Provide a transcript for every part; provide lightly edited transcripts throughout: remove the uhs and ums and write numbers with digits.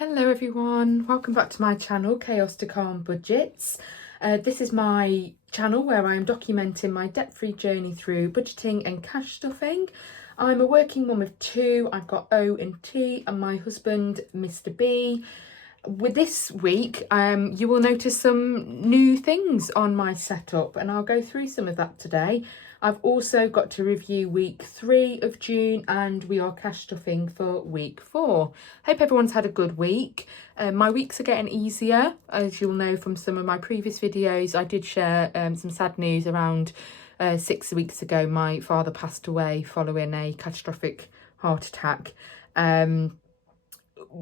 Hello everyone, welcome back to my channel, Chaos to Calm Budgets. This is my channel where I am documenting my debt-free journey through budgeting and cash stuffing. I'm a working mum of two. I've got O and T and my husband, Mr. B. With this week, you will notice some new things on my setup and I'll go through some of that today. I've also got to review week 3 of June and we are cash stuffing for week 4. Hope everyone's had a good week. My weeks are getting easier. As you'll know from some of my previous videos, I did share some sad news around 6 weeks ago. My father passed away following a catastrophic heart attack.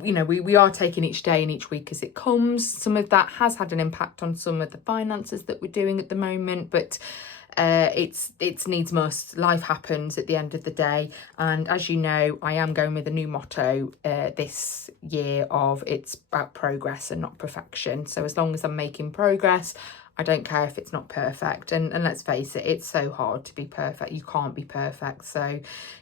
You know, we are taking each day and each week as it comes. Some of that has had an impact on some of the finances that we're doing at the moment, but it's needs must. Life happens at the end of the day, and as you know, I am going with a new motto this year of it's about progress and not perfection. So as long as I'm making progress, I don't care if it's not perfect. And let's face it, it's so hard to be perfect. You can't be perfect. So,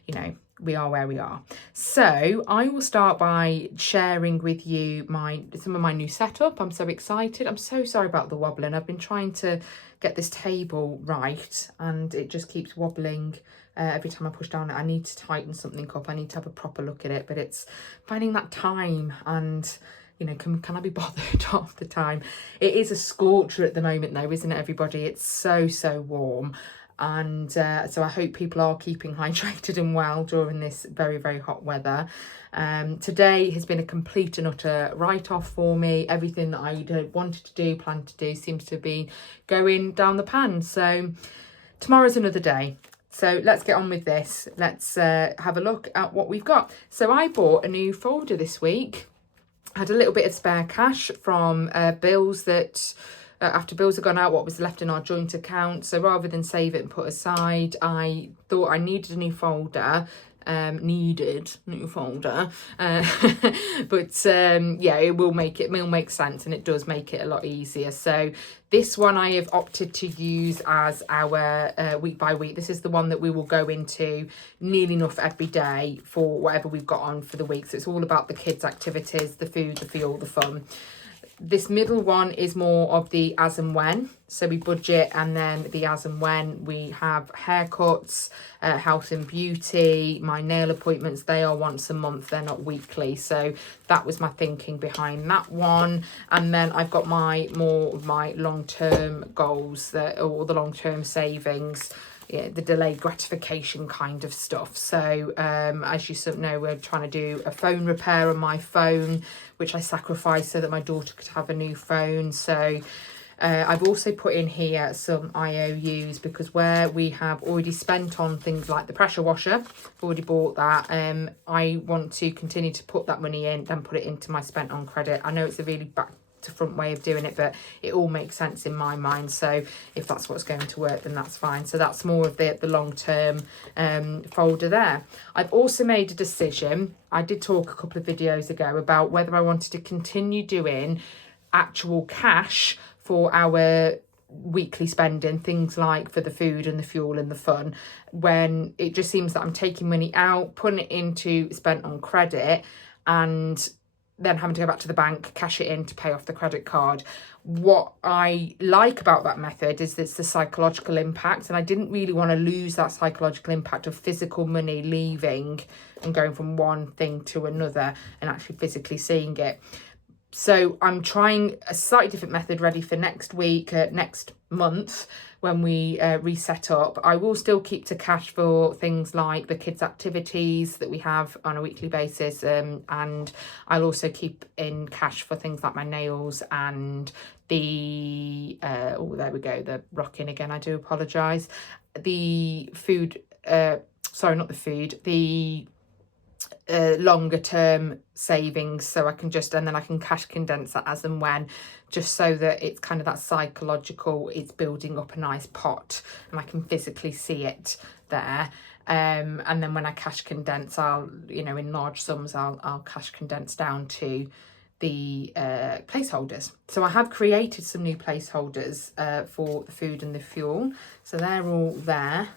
you know, we are where we are. So I will start by sharing with you some of my new setup. I'm so excited. I'm so sorry about the wobbling. I've been trying to get this table right and it just keeps wobbling every time I push down it. I need to tighten something up. I need to have a proper look at it, but it's finding that time and, you know, can I be bothered half the time. It is a scorcher at the moment though, isn't it, everybody? It's so warm. And so I hope people are keeping hydrated and well during this very hot weather. Today has been a complete and utter write-off for me. Everything that I wanted to do, planned to do, seems to be going down the pan. So tomorrow's another day. So let's get on with this. Let's have a look at what we've got. So I bought a new folder this week. I had a little bit of spare cash from bills that... after bills had gone out, what was left in our joint account. So rather than save it and put aside, I thought I needed a new folder. But yeah, it will make sense, and it does make it a lot easier. So this one I have opted to use as our week by week. This is the one that we will go into nearly enough every day for whatever we've got on for the week. So it's all about the kids' activities, the food, the fuel, the fun. This middle one is more of the as and when. So we budget, and then the as and when. We have haircuts, health and beauty, my nail appointments. They are once a month, they're not weekly. So that was my thinking behind that one. And then I've got more of my long-term goals, or the long-term savings. Yeah, the delayed gratification kind of stuff. So as you know, we're trying to do a phone repair on my phone, which I sacrificed so that my daughter could have a new phone. So I've also put in here some IOUs, because where we have already spent on things like the pressure washer, I've already bought that. I want to continue to put that money in, then put it into my spent on credit. I know it's a really back to front way of doing it, but it all makes sense in my mind. So if that's what's going to work, then that's fine. So that's more of the long-term folder there. I've also made a decision. I did talk a couple of videos ago about whether I wanted to continue doing actual cash for our weekly spending, things like for the food and the fuel and the fun, when it just seems that I'm taking money out, putting it into spent on credit, and then having to go back to the bank, cash it in to pay off the credit card. What I like about that method is it's the psychological impact, and I didn't really want to lose that psychological impact of physical money leaving and going from one thing to another and actually physically seeing it. So I'm trying a slightly different method ready for next week, next month, when we reset up. I will still keep to cash for things like the kids' activities that we have on a weekly basis, and I'll also keep in cash for things like my nails and the oh, there we go, the rocking again, I do apologise. The food, sorry, not the food, the longer term savings, so I can and then I can cash condense that as and when, just so that it's kind of that psychological, it's building up a nice pot and I can physically see it there. And then when I cash condense, I'll, you know, in large sums, I'll cash condense down to the placeholders. So I have created some new placeholders for the food and the fuel, so they're all there.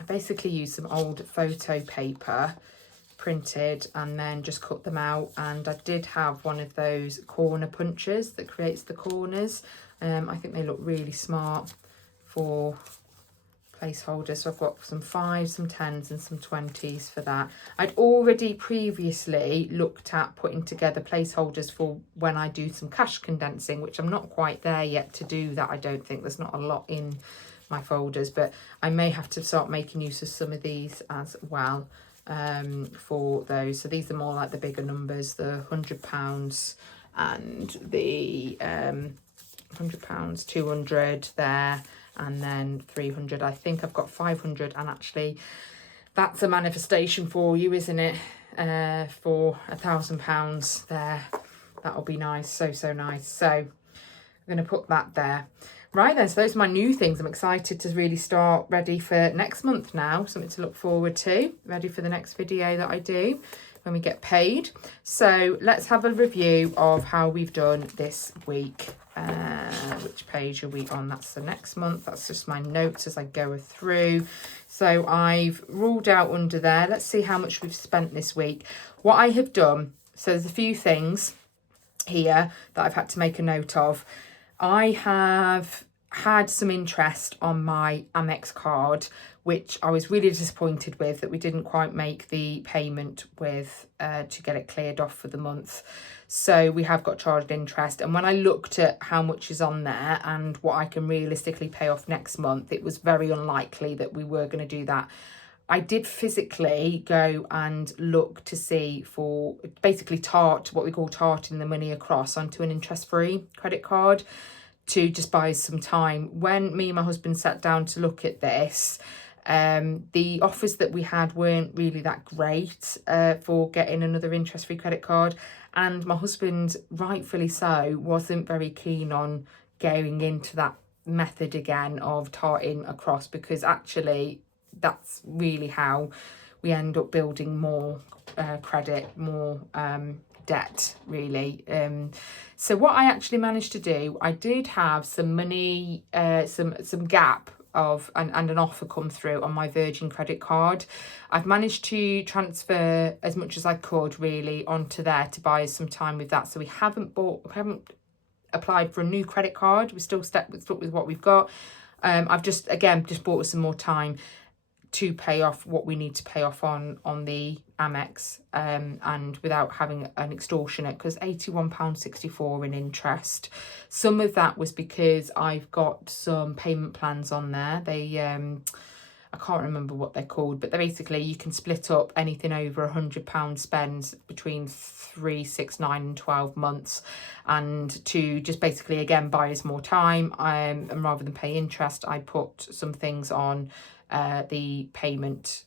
I basically used some old photo paper printed and then just cut them out. And I did have one of those corner punches that creates the corners. I think they look really smart for placeholders. So I've got some 5s, some 10s and some 20s for that. I'd already previously looked at putting together placeholders for when I do some cash condensing, which I'm not quite there yet to do that. I don't think there's not a lot in my folders, but I may have to start making use of some of these as well for those. So these are more like the bigger numbers, the £100 and the £100, 200 there, and then 300. I think I've got 500, and actually that's a manifestation for you, isn't it? For £1,000 there. That'll be nice, so nice. So I'm going to put that there. Right then, so those are my new things. I'm excited to really start ready for next month now. Something to look forward to. Ready for the next video that I do when we get paid. So let's have a review of how we've done this week. Which page are we on? That's the next month. That's just my notes as I go through. So I've ruled out under there. Let's see how much we've spent this week. What I have done, so there's a few things here that I've had to make a note of. I have had some interest on my Amex card, which I was really disappointed with, that we didn't quite make the payment with to get it cleared off for the month. So we have got charged interest. And when I looked at how much is on there and what I can realistically pay off next month, it was very unlikely that we were going to do that. I did physically go and look to see for basically what we call tarting the money across onto an interest-free credit card to just buy some time. When me and my husband sat down to look at this, the offers that we had weren't really that great for getting another interest-free credit card. And my husband, rightfully so, wasn't very keen on going into that method again of tarting across, because actually that's really how we end up building more credit, more debt, really. So what I actually managed to do, I did have some money, some gap of and an offer come through on my Virgin credit card. I've managed to transfer as much as I could really onto there to buy us some time with that. So we haven't applied for a new credit card. We're still stuck with what we've got. I've just bought us some more time to pay off what we need to pay off on the Amex, and without having an extortionate, because £81.64 in interest. Some of that was because I've got some payment plans on there. They I can't remember what they're called, but they're basically, you can split up anything over £100 spend between 3, 6, 9 and 12 months, and to just basically again buy us more time. And rather than pay interest, I put some things on the payment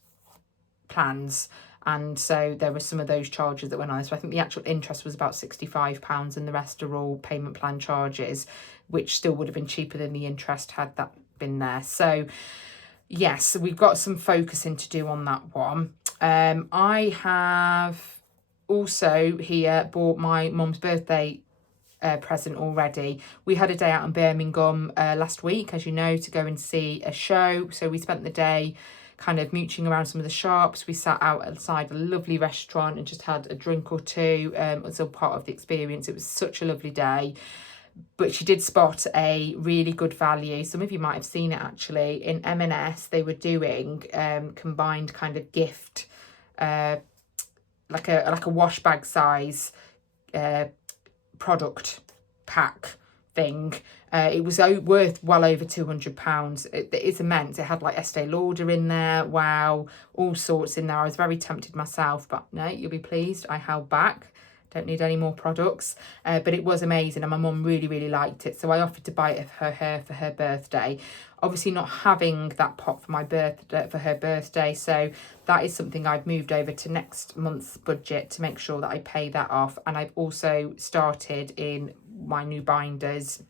plans, and so there were some of those charges that went on. So I think the actual interest was about £65 and the rest are all payment plan charges, which still would have been cheaper than the interest had that been there. So yes, we've got some focusing to do on that one. I have also here bought my mum's birthday present already. We had a day out in Birmingham last week, as you know, to go and see a show. So we spent the day kind of mooching around some of the shops. We sat outside a lovely restaurant and just had a drink or two. It was all part of the experience. It was such a lovely day. But she did spot a really good value. Some of you might have seen it actually. In M&S, they were doing combined kind of gift, like a wash bag size product pack thing. It was worth well over £200. It is immense. It had like Estee Lauder in there. Wow, all sorts in there. I was very tempted myself, but no, you'll be pleased. I held back. Don't need any more products. But it was amazing, and my mum really, really liked it. So I offered to buy it for her birthday. Obviously not having that pot for my birthday, for her birthday. So that is something I've moved over to next month's budget to make sure that I pay that off. And I've also started in my new binders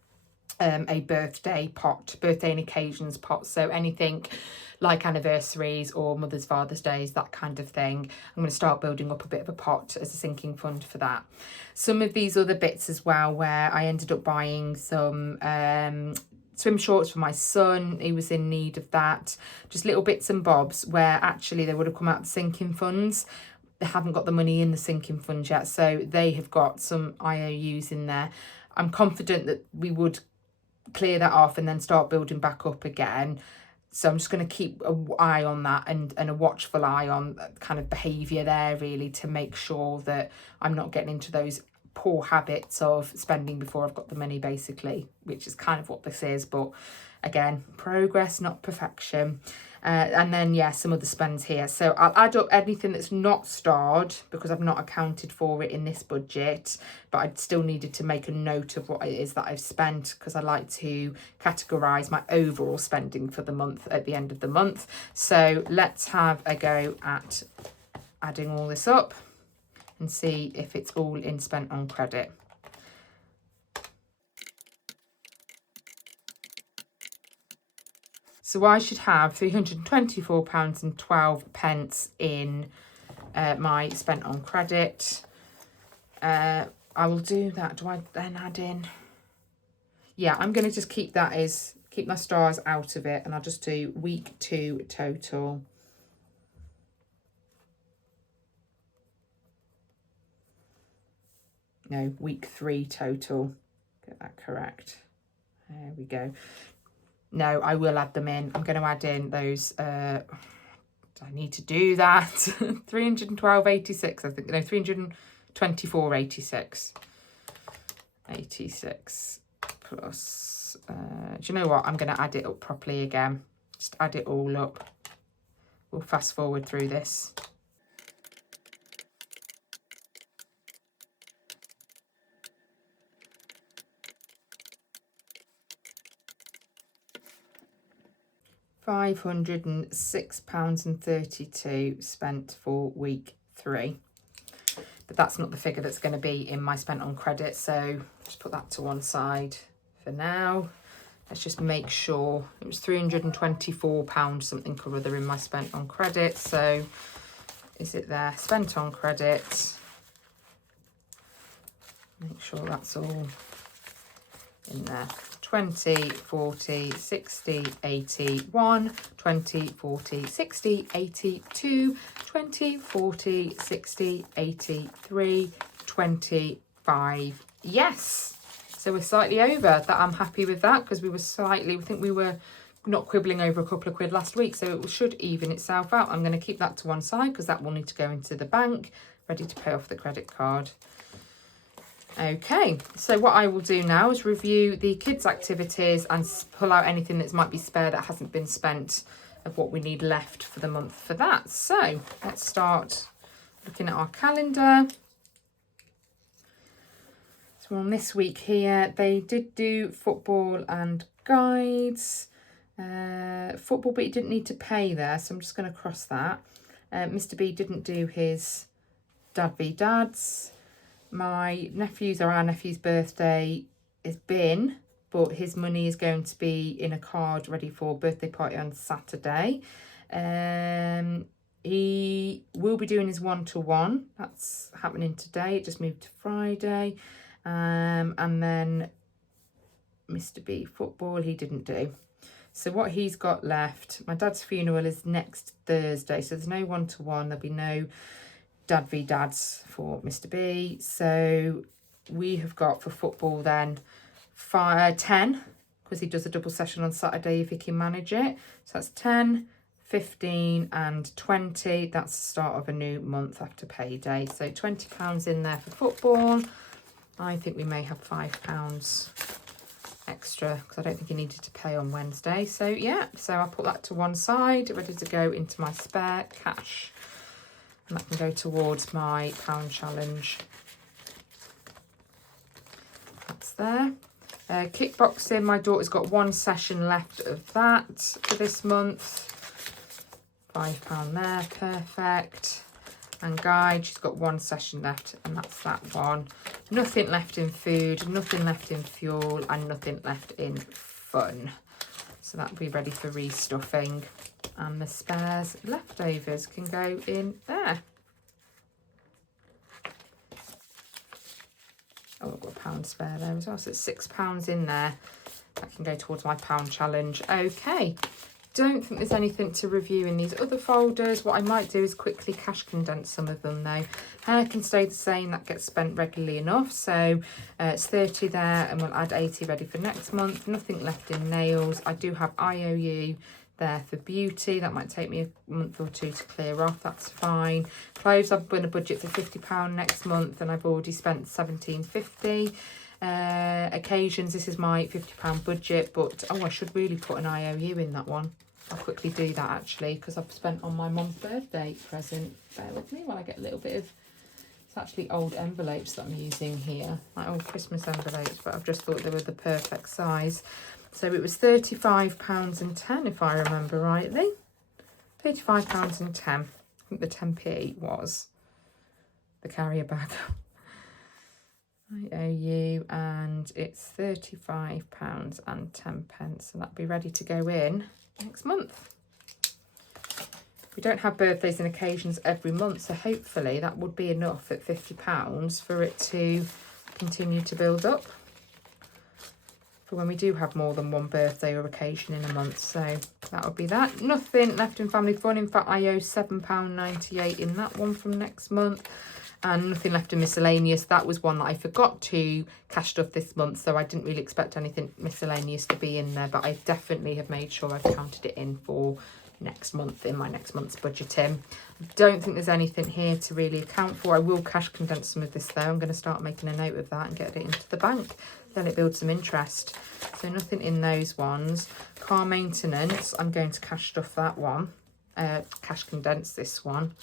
a birthday and occasions pot. So anything like anniversaries or Mother's, Father's Days, that kind of thing. I'm going to start building up a bit of a pot as a sinking fund for that. Some of these other bits as well, where I ended up buying some swim shorts for my son. He was in need of that. Just little bits and bobs where actually they would have come out of the sinking funds. they haven't got the money in the sinking fund yet, so they have got some IOUs in there. I'm confident that we would clear that off and then start building back up again. So I'm just going to keep an eye on that and a watchful eye on kind of behaviour there, really, to make sure that I'm not getting into those poor habits of spending before I've got the money, basically, which is kind of what this is. But again, progress, not perfection. And then, yeah, some other spends here. So I'll add up anything that's not starred because I've not accounted for it in this budget, but I still needed to make a note of what it is that I've spent because I like to categorise my overall spending for the month at the end of the month. So let's have a go at adding all this up and see if it's all in spent on credit. So I should have £324.12 in my spent on credit. I will do that. Do I then add in? Yeah, I'm going to just keep that as, keep my stars out of it, and I'll just do week 2 total. No, week 3 total. Get that correct. There we go. No, I will add them in. I'm going to add in those, do I need to do that? 312.86, I think. No, 324.86. 86 plus, do you know what? I'm going to add it up properly again. Just add it all up. We'll fast forward through this. £506.32 spent for week 3. But that's not the figure that's going to be in my spent on credit, so just put that to one side for now. Let's just make sure. It was £324 something or other in my spent on credit, so is it there? Spent on credit. Make sure that's all in there. 20, 40, 60, 81, 20, 40, 60, 82, 20, 40, 60, 83, 25. Yes. So we're slightly over that. I'm happy with that because we were slightly, I think we were not quibbling over a couple of quid last week. So it should even itself out. I'm going to keep that to one side because that will need to go into the bank, ready to pay off the credit card. Okay, so what I will do now is review the kids' activities and pull out anything that might be spare that hasn't been spent of what we need left for the month for that. So let's start looking at our calendar. So we're on this week here. They did do football and guides. Football, but you didn't need to pay there, so I'm just going to cross that. Mr. B didn't do his Dad v Dads. My nephew's or our nephew's birthday has been, but his money is going to be in a card ready for birthday party on Saturday. He will be doing his one-to-one. That's happening today. It just moved to Friday. And then Mr. B football, he didn't do. So what he's got left, my dad's funeral is next Thursday, so there's no one-to-one. There'll be no Dad v Dads for Mr. B. So we have got for football then 10, because he does a double session on Saturday if he can manage it. So that's 10, 15 and 20. That's the start of a new month after payday. So £20 in there for football. I think we may have £5 extra because I don't think he needed to pay on Wednesday. So yeah, so I'll put that to one side, ready to go into my spare cash. And that can go towards my pound challenge. That's there. Kickboxing, my daughter's got one session left of that for this month. £5 there, perfect. And guide, she's got one session left, and that's that one. Nothing left in food, nothing left in fuel, and nothing left in fun. So that'll be ready for restuffing. And the spares leftovers can go in there. Oh, I've got a £1 spare there as well. So it's £6 in there. That can go towards my pound challenge. Okay, don't think there's anything to review in these other folders. What I might do is quickly cash condense some of them though. Hair can stay the same, that gets spent regularly enough. So it's 30 there, and we'll add 80 ready for next month. Nothing left in nails. I do have IOU there for beauty. That might take me a month or two to clear off. That's fine. Clothes, I've been a budget for £50 next month, and I've already spent £17.50. Occasions, this is my £50 budget, but oh, I should really put an IOU in that one. I'll quickly do that actually, because I've spent on my mum's birthday present. Bear with me while I get a little bit of, it's actually old envelopes that I'm using here, like old Christmas envelopes, but I've just thought they were the perfect size. So it was £35.10 if I remember rightly. £35.10. I think the 10p was the carrier bag. IOU, and it's £35.10, so that'll be ready to go in next month. We don't have birthdays and occasions every month, so hopefully that would be enough at £50 for it to continue to build up for when we do have more than one birthday or occasion in a month. So that would be that. Nothing left in family fun. In fact, I owe £7.98 in that one from next month. And nothing left in miscellaneous. That was one that I forgot to cash stuff this month, so I didn't really expect anything miscellaneous to be in there, but I definitely have made sure I've counted it in for next month, in my next month's budgeting. I don't think there's anything here to really account for. I will cash condense some of this though. I'm going to start making a note of that and get it into the bank. Then it builds some interest. So nothing in those ones. Car maintenance, I'm going to cash stuff that one. Cash condense this one.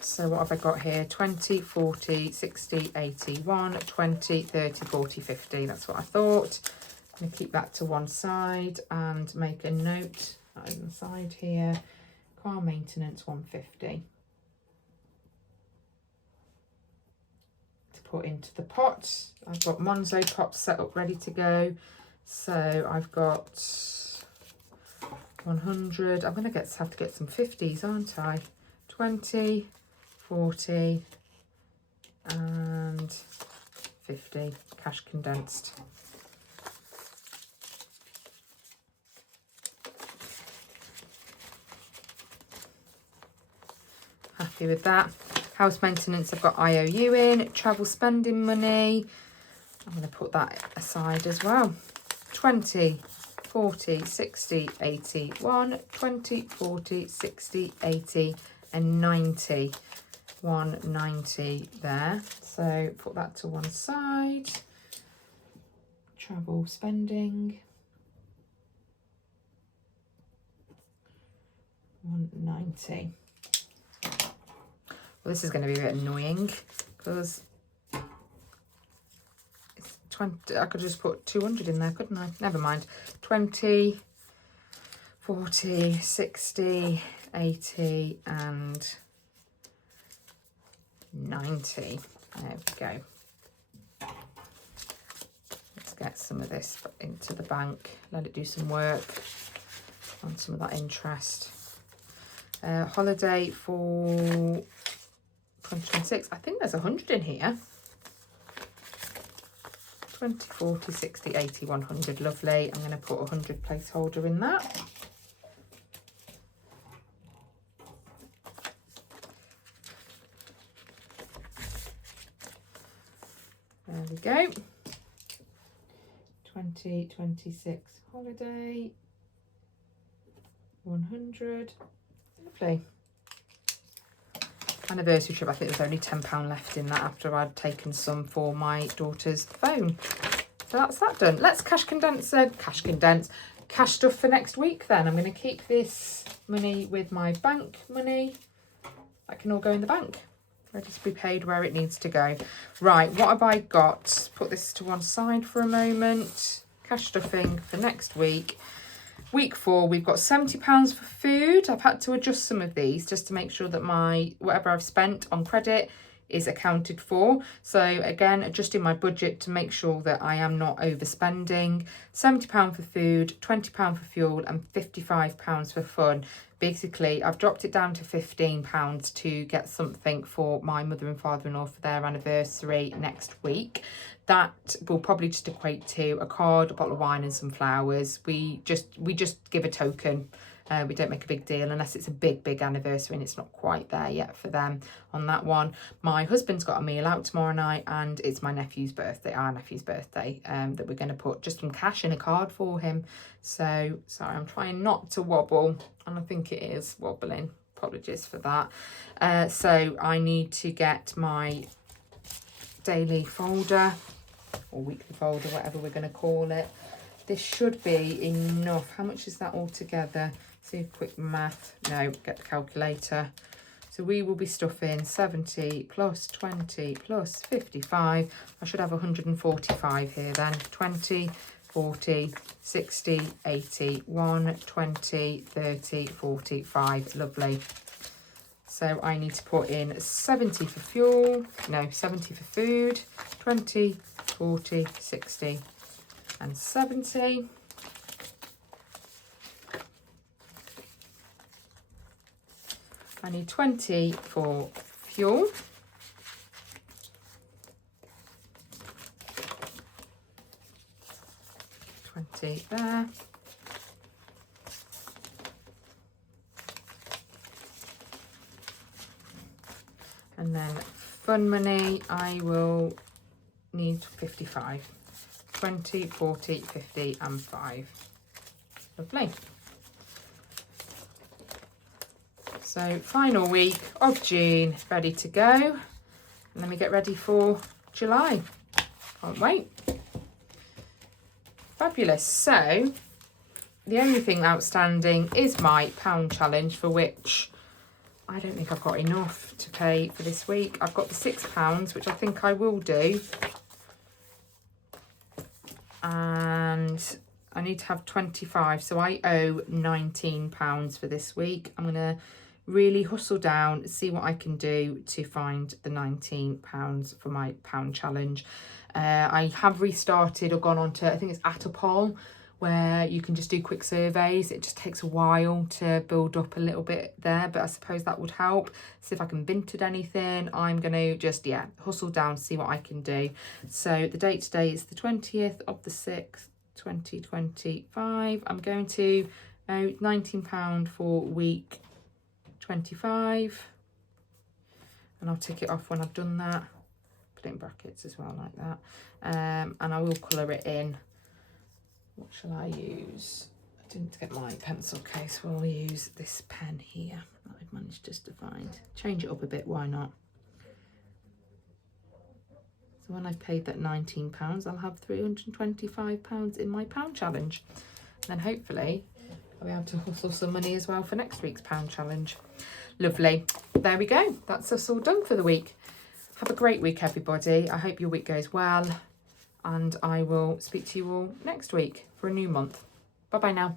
So what have I got here? 20, 40, 60, 81, 20, 30, 40, 50. That's what I thought. I'm going to keep that to one side and make a note on the side here. Car maintenance 150. To put into the pot. I've got Monzo pots set up ready to go. So I've got 100. I'm going to have to get some 50s, aren't I? 20, 40 and 50 cash condensed. Happy with that. House maintenance, I've got IOU in. Travel spending money, I'm going to put that aside as well. 20, 40, 60, 80, 1, 20, 40, 60, 80 and 90. 190 there, so put that to one side. Travel spending 190. Well, this is going to be a bit annoying because it's 20. I could just put 200 in there, couldn't I? Never mind. 20, 40, 60, 80 and 90. There we go. Let's get some of this into the bank, let it do some work on some of that interest. Holiday for 2026. I think there's 100 in here. 20, 40, 60, 80, 100. Lovely. I'm going to put 100 placeholder in that. There we go. 2026 holiday. 100. Lovely. Anniversary trip. I think there's only £10 left in that after I'd taken some for my daughter's phone. So that's that done. Let's cash stuff for next week then. I'm going to keep this money with my bank money. That can all go in the bank. Ready to be paid where it needs to go. Right, what have I got? Put this to one side for a moment. Cash stuffing for next week. Week 4, we've got £70 for food. I've had to adjust some of these just to make sure that my whatever I've spent on credit is accounted for. So again, adjusting my budget to make sure that I am not overspending. £70 for food, £20 for fuel and £55 for fun. Basically, I've dropped it down to £15 to get something for my mother and father-in-law for their anniversary next week. That will probably just equate to a card, a bottle of wine and some flowers. We just give a token. We don't make a big deal unless it's a big anniversary and it's not quite there yet for them on that one. My husband's got a meal out tomorrow night and it's my nephew's birthday, our nephew's birthday, that we're going to put just some cash in a card for him. So, sorry, I'm trying not to wobble and I think it is wobbling. Apologies for that. So I need to get my daily folder or weekly folder, whatever we're going to call it. This should be enough. How much is that all together? See, quick math. No, get the calculator. So we will be stuffing 70 plus 20 plus 55. I should have 145 here then. 20, 40, 60, 80, 1, 20, 30, 45. Lovely. So I need to put in 70 for fuel. No, 70 for food. 20, 40, 60 and 70. I need 20 for fuel. There. And then fun money, I will need 55. 20, 40, 50 and 5. Lovely. So final week of June, ready to go. And then we get ready for July. Can't wait. Fabulous. So the only thing outstanding is my pound challenge, for which I don't think I've got enough to pay for this week. I've got the £6, which I think I will do. And I need to have 25, so I owe £19 for this week. I'm going to really hustle down, see what I can do to find the £19 for my pound challenge. I have restarted or gone on to, I think it's Atapol, where you can just do quick surveys. It just takes a while to build up a little bit there, but I suppose that would help. See if I can vintage anything. I'm going to just, hustle down, see what I can do. So the date today is the 20th of the 6th, 2025. I'm going to owe £19 for week 25. And I'll tick it off when I've done that. Put it in brackets as well, like that. And I will colour it in. What shall I use? I didn't get my pencil case. We'll use this pen here that I've managed just to find. Change it up a bit, why not? So when I've paid that £19, I'll have £325 in my pound challenge. And then hopefully I'll be able to hustle some money as well for next week's pound challenge. Lovely. There we go. That's us all done for the week. Have a great week, everybody. I hope your week goes well. And I will speak to you all next week for a new month. Bye-bye now.